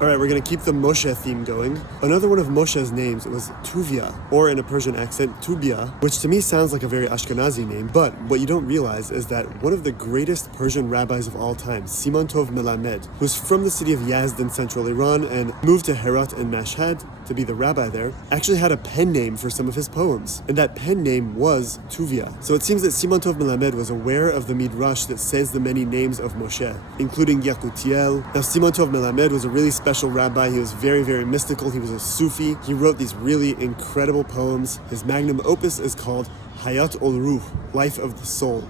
All right, we're going to keep the Moshe theme going. Another one of Moshe's names was TUVYA, or in a Persian accent, TUVYA, which to me sounds like a very Ashkenazi name, but what you don't realize is that one of the greatest Persian rabbis of all time, Siman Tov Melamed, who's from the city of Yazd in central Iran and moved to Herat and Mashhad to be the rabbi there, actually had a pen name for some of his poems, and that pen name was TUVYA. So it seems that Siman Tov Melamed was aware of the Midrash that says the many names of Moshe, including Yakutiel. Now, Siman Tov Melamed was a really special rabbi. He was very, very mystical. He was a Sufi. He wrote these really incredible poems. His magnum opus is called Hayat ol Ruh, Life of the Soul.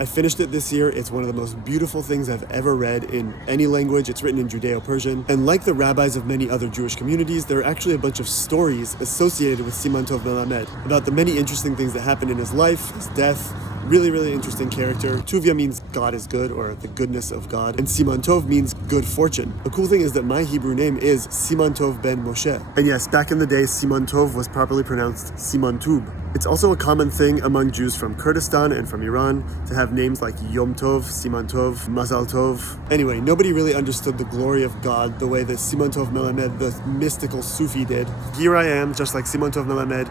I finished it this year. It's one of the most beautiful things I've ever read in any language. It's written in Judeo-Persian. And like the rabbis of many other Jewish communities, there are actually a bunch of stories associated with Siman Tov Melamed about the many interesting things that happened in his life, his death. Really, really interesting character. Tuvya means God is good, or the goodness of God. And Siman Tov means good fortune. The cool thing is that my Hebrew name is Siman Tov ben Moshe. And yes, back in the day, Siman Tov was properly pronounced Siman Tub. It's also a common thing among Jews from Kurdistan and from Iran to have names like Yom Tov, Siman Tov, Mazal Tov. Anyway, nobody really understood the glory of God the way that Siman Tov Melamed, the mystical Sufi, did. Here I am, just like Siman Tov Melamed,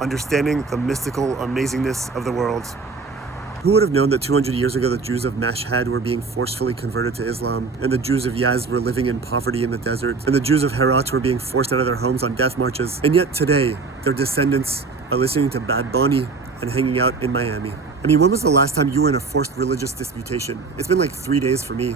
understanding the mystical amazingness of the world. Who would have known that 200 years ago the Jews of Mashhad were being forcefully converted to Islam, and the Jews of Yazd were living in poverty in the desert, and the Jews of Herat were being forced out of their homes on death marches, and yet today, their descendants are listening to Bad Bunny and hanging out in Miami. I mean, when was the last time you were in a forced religious disputation? It's been like 3 days for me.